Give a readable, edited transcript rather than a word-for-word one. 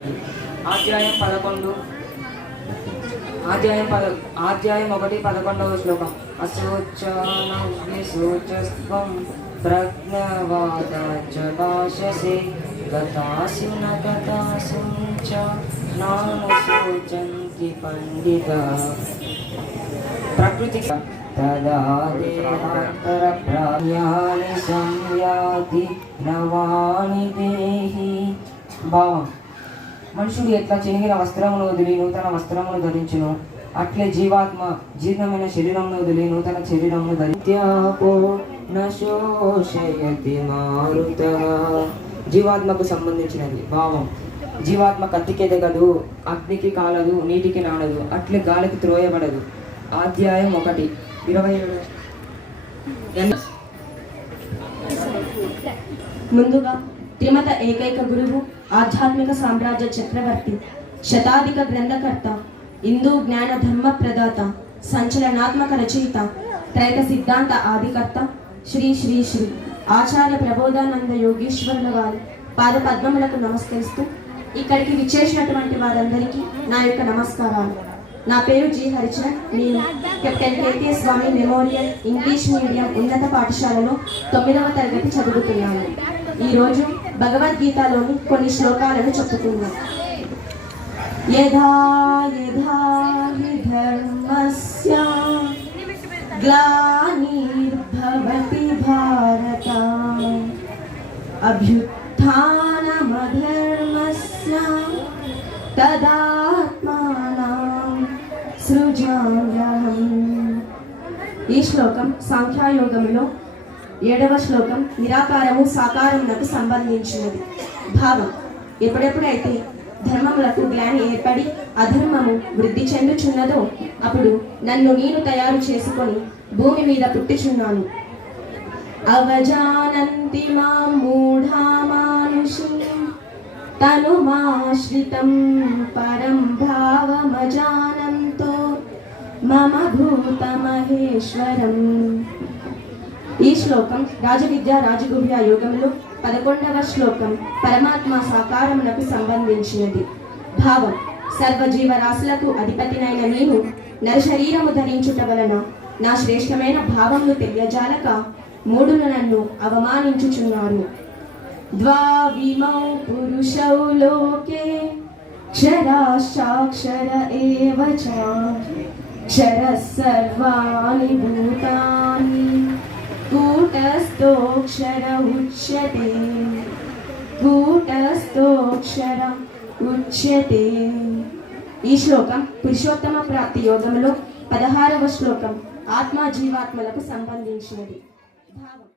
అధ్యాయం 11 అధ్యాయం 11వ శ్లోకం. అశోచనవ్యశోచస్త్వం ప్రజ్ఞవాదాచ భాషసే గతాసు న గతాసు చ నానుశోచంతి పండితాః. ప్రకృతి తదా దేహాంతర ప్రాణ్యాని సంయాతి నవాని దేహి. భావం: మనుషుడు ఎట్లా చినిగిన వస్త్రమును వదిలి నూతన వస్త్రమును ధరించును, అట్లే జీవాత్మ జీర్ణమైన శరీరమును వదిలి నూతన శరీరమును ధరించాపో నశోషయతి మారుతః. జీవాత్మకు సంబంధించినది. భావం: జీవాత్మ కత్తికెదగదు, అగ్నికి కాలదు, నీటికి నానదు, అట్లే గాలికి త్రోయబడదు. అధ్యాయం 1:27. ముందుగా త్రిమత ఏకైక గురువు, ఆధ్యాత్మిక సామ్రాజ్య చక్రవర్తి, శతాధిక గ్రంథకర్త, హిందూ జ్ఞాన ధర్మ ప్రదాత, సంచలనాత్మక రచయిత, త్రైక సిద్ధాంత ఆదికర్త శ్రీ శ్రీ శ్రీ ఆచార్య ప్రబోధానంద యోగీశ్వరుల వారి పాద పద్మములకు నమస్కరిస్తూ ఇక్కడికి విచ్చేసినటువంటి వారందరికీ నా యొక్క నమస్కారాలు. నా పేరు జి హరిచరణ్. నేను కెప్టెన్ కేకే స్వామి మెమోరియల్ ఇంగ్లీష్ మీడియం ఉన్నత పాఠశాలలో 9వ తరగతి చదువుతున్నాను. ఈరోజు భగవద్గీతలోని కొన్ని శ్లోకాలను చెప్పుకుందాం. యథా యథా హి ధర్మస్య గ్లానిర్భవతి భారత అభ్యుత్థానమధర్మస్య తదాత్మానం సృజామ్యహం. ఈ శ్లోకం సాంఖ్యయోగములో 7వ శ్లోకం నిరాకారము సాకారమునకు సంబంధించినది. భావం: ఎప్పుడెప్పుడైతే ధర్మములకు గ్లాని ఏర్పడి అధర్మము వృద్ధి చెందుచున్నదో అప్పుడు నన్ను నేను తయారు చేసుకొని భూమి మీద పుట్టుచున్నాను. అవజానంతి మాం మూఢా మానుషం తనుమాశ్రితం పరం భావమజానంతో మమ భూతమహేశ్వరం. ఈ శ్లోకం రాజవిద్య రాజగుహ్య యోగంలో 11వ శ్లోకం పరమాత్మ సాకారమునకు సంబంధించినది. భావం: సర్వజీవరాశులకు అధిపతినైన నేను నరశరీరము ధరించుట వలన నా శ్రేష్టమైన భావమును తెలియజాలక మూఢులు నన్ను అవమానించుచున్నారు. ద్వావిమౌ పురుషౌ లోకే క్షరాక్షర ఏవ చ క్షరః సర్వాణి భూతాని కూటస్థోక్షర ఉచ్యతే కూటస్థోక్షర ఉచ్యతే. ఈ శ్లోకం పురుషోత్తమ ప్రాప్తి యోగంలో 16వ శ్లోకం ఆత్మ జీవాత్మలకు సంబంధించినది. భావం: